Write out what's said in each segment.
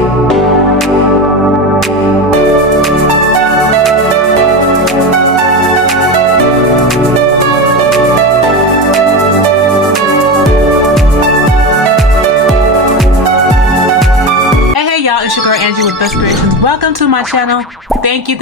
It's your girl Angie with Best Creations. Welcome to my channel. Thank you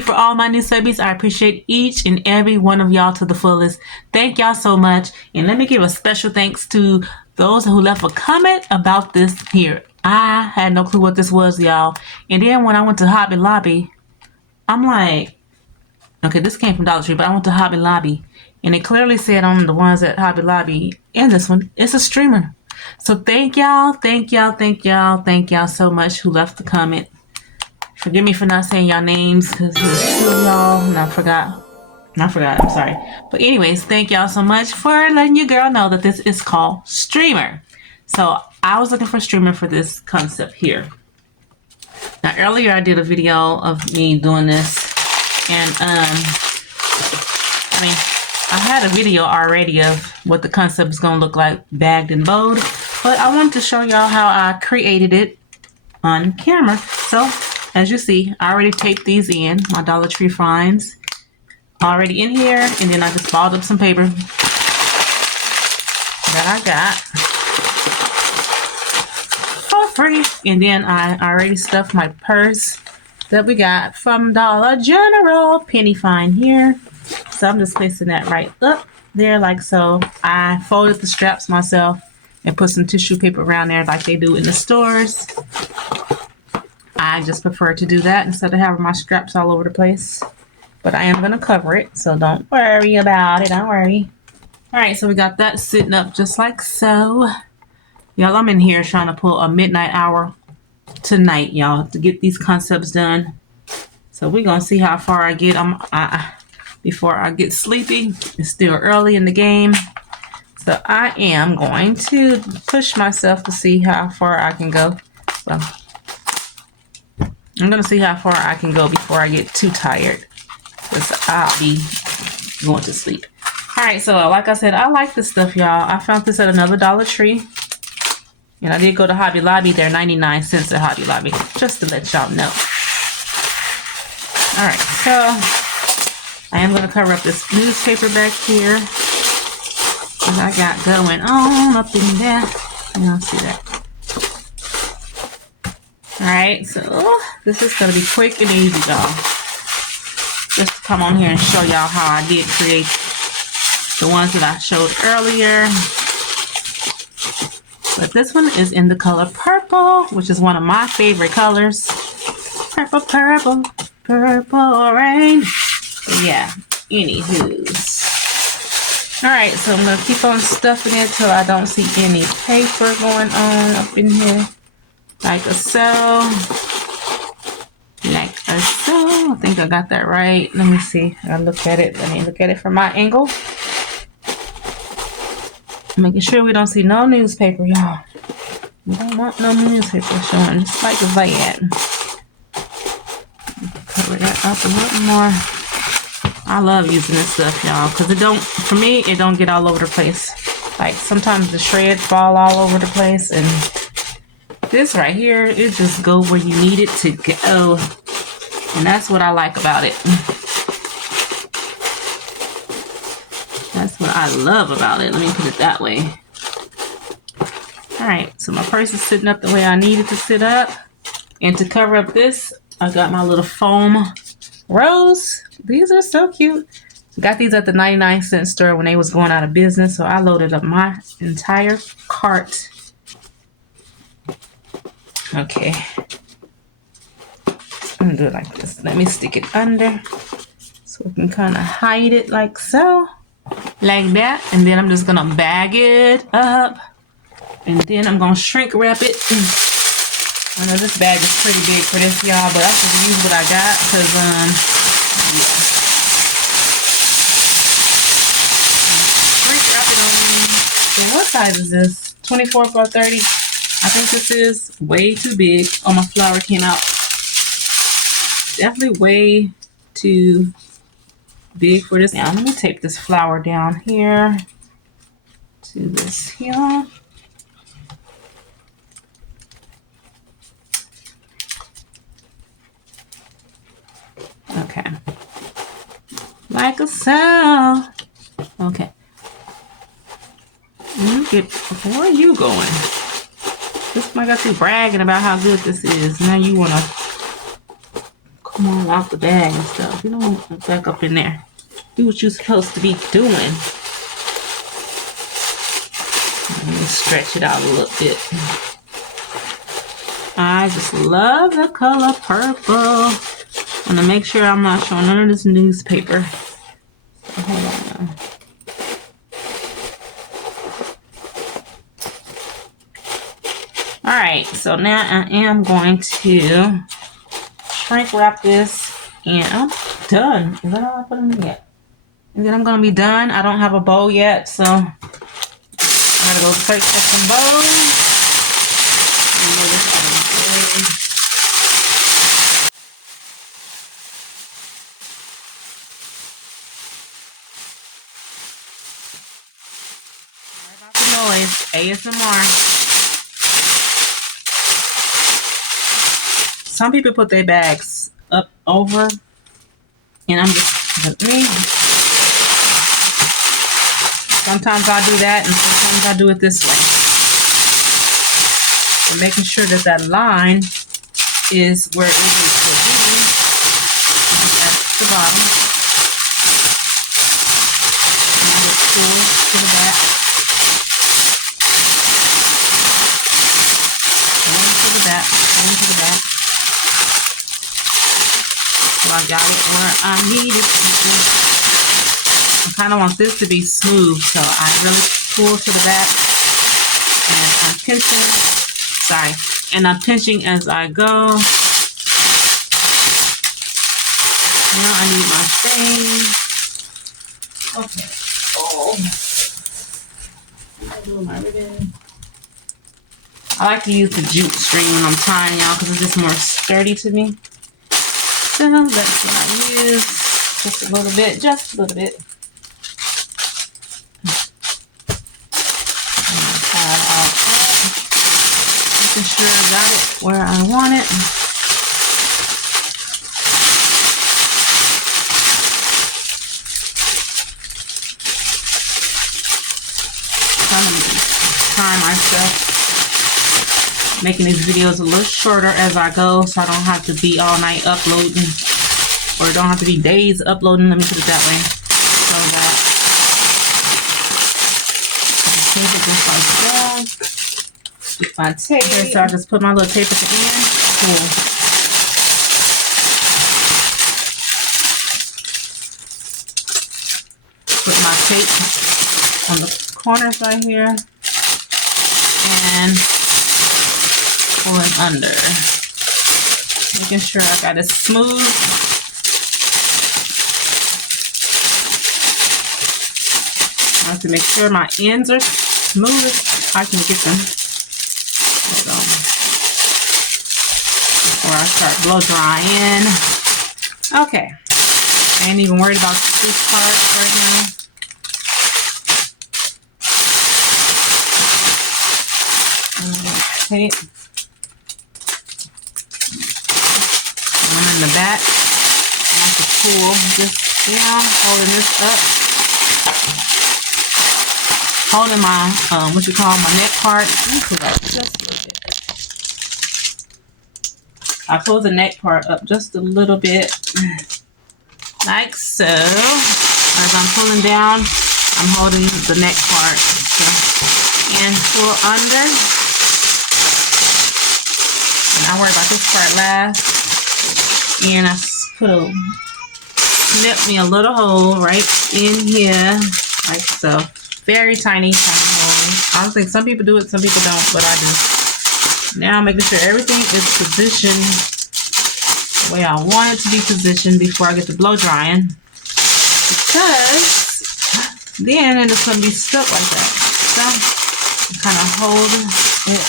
for all my new subbies. I appreciate each and every one of y'all to the fullest. Thank y'all so much. And let me give a special thanks to those who left a comment about this here. I had no clue what this was, y'all. And then when I went to Hobby Lobby, I'm like, okay, this came from Dollar Tree, but I went to Hobby Lobby and it clearly said on the ones at Hobby Lobby and this one, it's a streamer. So thank y'all so much who left the comment. Forgive me for not saying y'all names because there's two of y'all and I forgot, I'm sorry. But anyways, thank y'all so much for letting your girl know that this is called Streamer. So I was looking for Streamer for this concept here. Now earlier I did a video of me doing this and I had a video already of what the concept is going to look like bagged and bowed, but I wanted to show y'all how I created it on camera. So as you see, I already taped these in, my Dollar Tree finds already in here, and then I just balled up some paper that I got for free, and then I already stuffed my purse that we got from Dollar General, penny fine here. So I'm just placing that right up there like so. I folded the straps myself and put some tissue paper around there like they do in the stores. I just prefer to do that instead of having my straps all over the place. But I am going to cover it, so don't worry about it. Don't worry. Alright, so we got that sitting up just like so. Y'all, I'm in here trying to pull a midnight hour tonight, y'all, to get these concepts done. So we're going to see how far I get. Before I get sleepy. It's still early in the game. So I am going to push myself to see how far I can go. Well, I'm going to see how far I can go before I get too tired, because I'll be going to sleep. Alright, so like I said, I like this stuff, y'all. I found this at another Dollar Tree. And I did go to Hobby Lobby. They're 99 cents at Hobby Lobby, just to let y'all know. Alright, so I am going to cover up this newspaper back here that I got going on up in there. Y'all see that? Alright, so this is going to be quick and easy, y'all. Just to come on here and show y'all how I did create the ones that I showed earlier. But this one is in the color purple, which is one of my favorite colors. Purple, purple, purple rain. Yeah, anywho's. Alright, so I'm going to keep on stuffing it till I don't see any paper going on up in here. Like a so. Like a so. I think I got that right. Let me see. I'll look at it. Let me look at it from my angle. Making sure we don't see no newspaper, y'all. We don't want no newspaper showing. Just like that. Cover that up a little more. I love using this stuff, y'all, because for me, it don't get all over the place. Like, sometimes the shreds fall all over the place, and this right here, it just go where you need it to go. And that's what I like about it. That's what I love about it. Let me put it that way. Alright, so my purse is sitting up the way I need it to sit up. And to cover up this, I got my little foam rose. These are so cute. Got these at the 99-cent store when they was going out of business, so I loaded up my entire cart. Okay. I'm gonna do it like this. Let me stick it under so we can kind of hide it like so. Like that. And then I'm just gonna bag it up. And then I'm gonna shrink wrap it. I know this bag is pretty big for this, y'all, but I should use what I got because, yeah. Shrink wrap it on. So what size is this? 24 by 30. I think this is way too big. Oh, my flower came out. Definitely way too big for this. Now, let me tape this flower down here to this here. Okay. Like a so. Okay. Where are you going? This might got you bragging about how good this is. Now you want to come on out the bag and stuff. You don't want to back up in there. Do what you're supposed to be doing. Let me stretch it out a little bit. I just love the color purple. I'm going to make sure I'm not showing none of this newspaper. So hold on. Alright, so now I am going to shrink wrap this, and I'm done. Is that all I put in there yet? And then I'm going to be done. I don't have a bowl yet, so I gotta go search for some bowls. Sorry about the noise. ASMR. Some people put their bags up over, and I'm just me. Sometimes I do that, and sometimes I do it this way. So making sure that that line is where it needs to be. At the bottom. And just pull to the back. Pull to the back. Pull to the back. So I got it where I need it. I kind of want this to be smooth, so I really pull to the back, and I'm pinching. Sorry, and I'm pinching as I go. Now I need my thing. Okay. Oh. I like to use the jute string when I'm tying y'all because it's just more sturdy to me. So that's what I use. Just a little bit, just a little bit. Tie it all up. Making sure I got it where I want it. Trying to time myself. Making these videos a little shorter as I go, so I don't have to be all night uploading, or don't have to be days uploading. Let me put it that way. So that tape it just like that. Get my tape. Okay, so I just put my little tape at the end. Cool. Put my tape on the corners right here, and pull it under, making sure I got it smooth. I have to make sure my ends are smooth as I can get them. Hold on. Before I start blow drying. Okay. I ain't even worried about this part right now. Tape. One in the back. I have to pull this down, holding this up. Holding my, what you call my neck part. Let me pull that just a little bit. I pull the neck part up just a little bit. Like so. As I'm pulling down, I'm holding the neck part. So, and pull under. And I worry about this part last. And I snip me a little hole right in here, like so. Very tiny hole. I don't think some people do it, some people don't, but I do. Now I'm making sure everything is positioned the way I want it to be positioned before I get to blow drying, because then it's going to be stuck like that. So kind of hold it.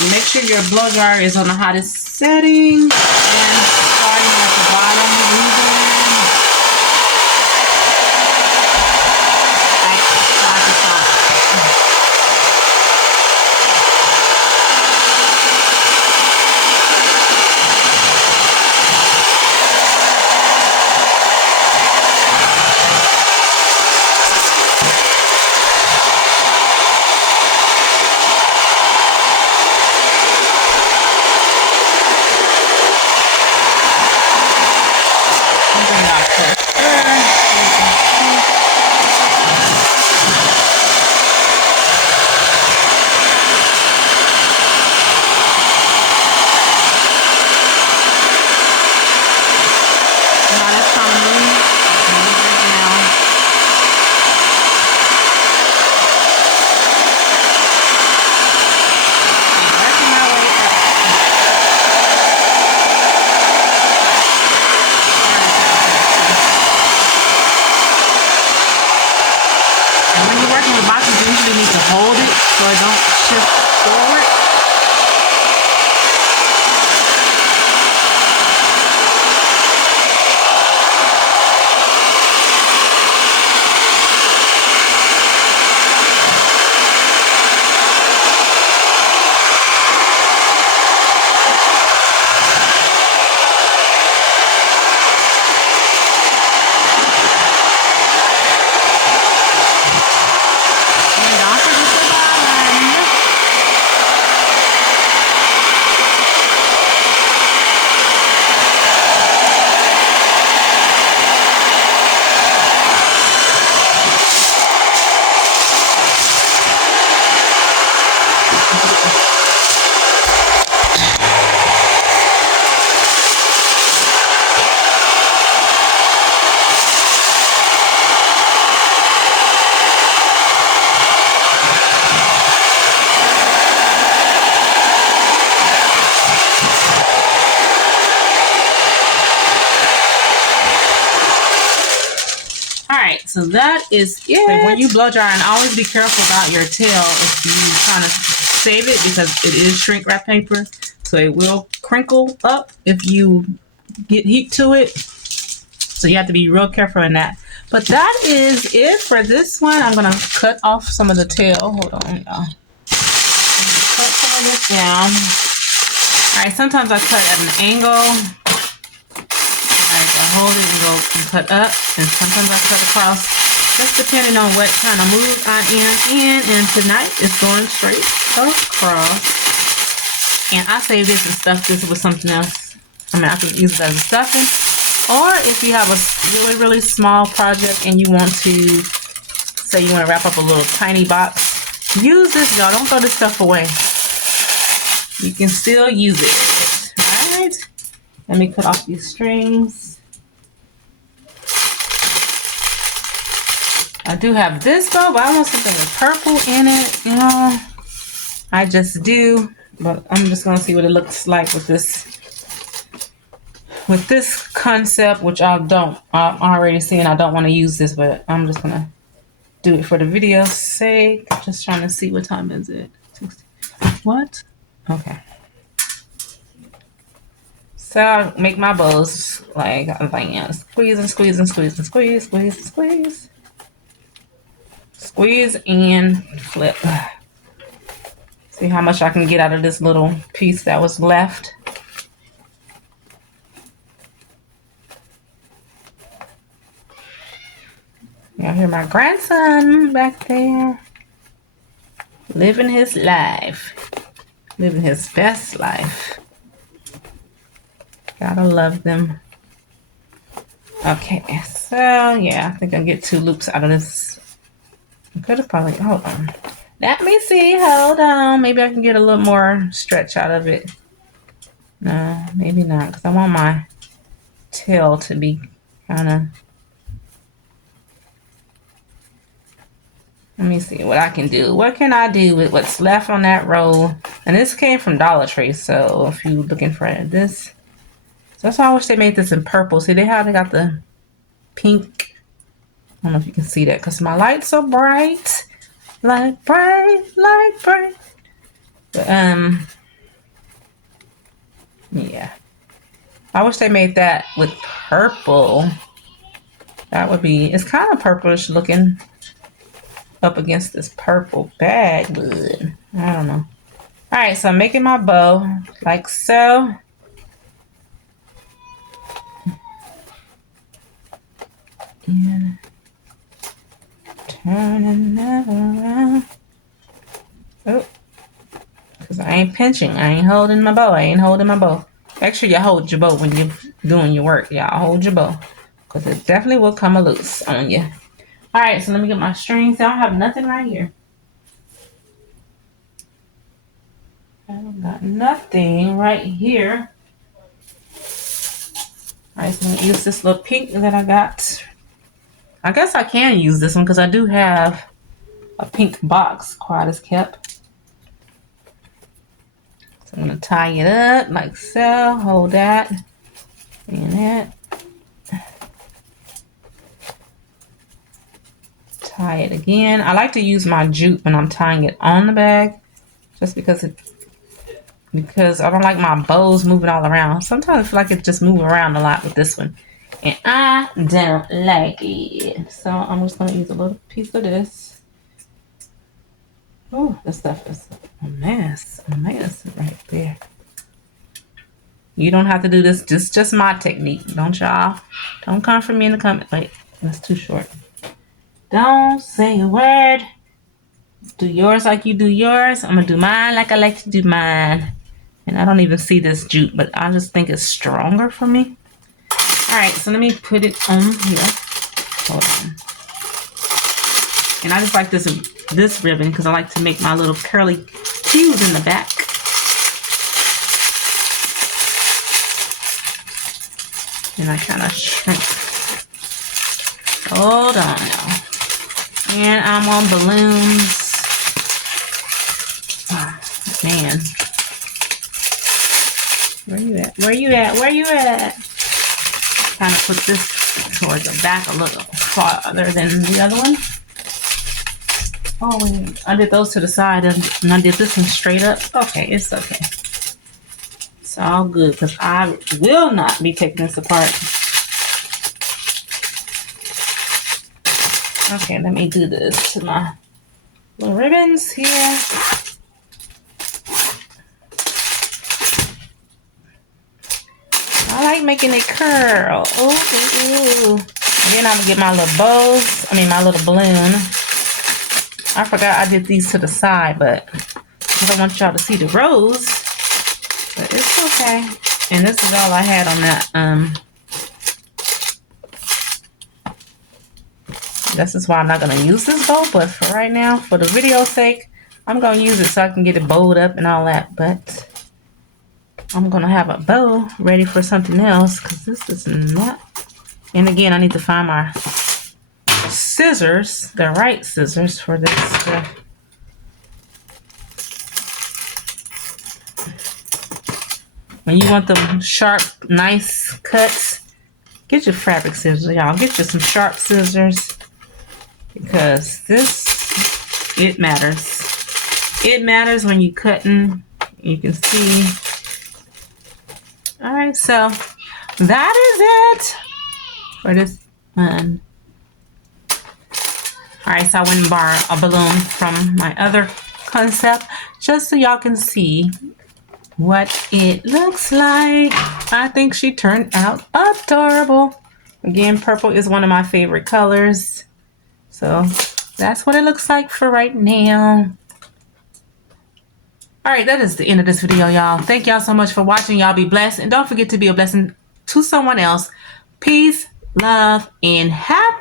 And make sure your blow dryer is on the hottest setting and starting at the bottom, moving like side to side. so that is it. Like when you blow dry, and always be careful about your tail if you trying to save it, because it is shrink wrap paper, so it will crinkle up if you get heat to it. So you have to be real careful in that. But that is it for this one. I'm gonna cut off some of the tail. Hold on, y'all. Cut some of this down. All right. Sometimes I cut at an angle. I hold it and go and cut up, and sometimes I cut across, just depending on what kind of mood I am in. And tonight it's going straight across. And I save this and stuff this with something else. I mean, I can use it as a stuffing, or if you have a really, really small project and you want to, say you want to wrap up a little tiny box, use this, y'all. Don't throw this stuff away. You can still use it. All right. Let me cut off these strings. I do have this bow, but I want something with purple in it, you know. I just do, but I'm just gonna see what it looks like with this concept, which I'm already seeing I don't want to use this, but I'm just gonna do it for the video's sake. Just trying to see, what time is it? 60. What? Okay. So I make my bows like I'm thinking, squeeze and squeeze and squeeze and squeeze, squeeze and squeeze. Squeeze and flip. See how much I can get out of this little piece that was left. Y'all hear my grandson back there living his life, living his best life. Gotta love them. Okay, so yeah, I think I'll get 2 loops out of this. I could have probably, hold on. Let me see, hold on. Maybe I can get a little more stretch out of it. No, maybe not, because I want my tail to be kind of, let me see what I can do. What can I do with what's left on that roll? And this came from Dollar Tree, so if you're looking for this. So that's why I wish they made this in purple. See, they got the pink. I don't know if you can see that because my light's so bright. Light bright, light bright. But, yeah. I wish they made that with purple. That would be, it's kind of purplish looking up against this purple bag, but I don't know. All right, so I'm making my bow like so. And turning that around. Oh, because I ain't pinching. I ain't holding my bow. I ain't holding my bow. Make sure you hold your bow when you're doing your work. Y'all hold your bow, because it definitely will come loose on you. All right, so let me get my strings. I don't have nothing right here. I don't got nothing right here. All right, so I'm gonna use this little pink that I got. I guess I can use this one because I do have a pink box, quiet as kept. So I'm gonna tie it up like so. Hold that and that. Tie it again. I like to use my jute when I'm tying it on the bag, just because I don't like my bows moving all around. Sometimes I feel like it just moves around a lot with this one, and I don't like it. So I'm just gonna use a little piece of this. Oh, this stuff is a mess right there. You don't have to do this. Just my technique. Don't y'all? Don't come for me in the comment. Wait, that's too short. Don't say a word. Do yours like you do yours. I'm gonna do mine like I like to do mine. And I don't even see this jute, but I just think it's stronger for me. All right, so let me put it on here. Hold on. And I just like this ribbon because I like to make my little curly cues in the back. And I kind of shrink. Hold on now. And I'm on balloons. Oh, man. Where you at? Where you at? Where you at? Kind of put this towards the back a little. farther than the other one. Oh, wait. I did those to the side and I did this one straight up. Okay, it's okay. It's all good because I will not be taking this apart. Okay, let me do this to my little ribbons here. I like making it curl. Ooh. And then I'm gonna get my little bows. My little balloon. I forgot I did these to the side, but I don't want y'all to see the rows. But it's okay. And this is all I had on that. This is why I'm not gonna use this bow, but for right now, for the video's sake, I'm gonna use it so I can get it bowed up and all that. But I'm gonna have a bow ready for something else because this is not. And again, I need to find my scissors, the right scissors for this stuff. When you want them sharp, nice cuts, get your fabric scissors, y'all. Get you some sharp scissors because this, it matters. It matters when you're cutting. You can see. All right, so that is it for this one. All right, so I went and borrowed a balloon from my other concept just so y'all can see what it looks like. I think she turned out adorable. Again, purple is one of my favorite colors. So that's what it looks like for right now. All right, that is the end of this video, y'all. Thank y'all so much for watching. Y'all be blessed. And don't forget to be a blessing to someone else. Peace, love, and happiness.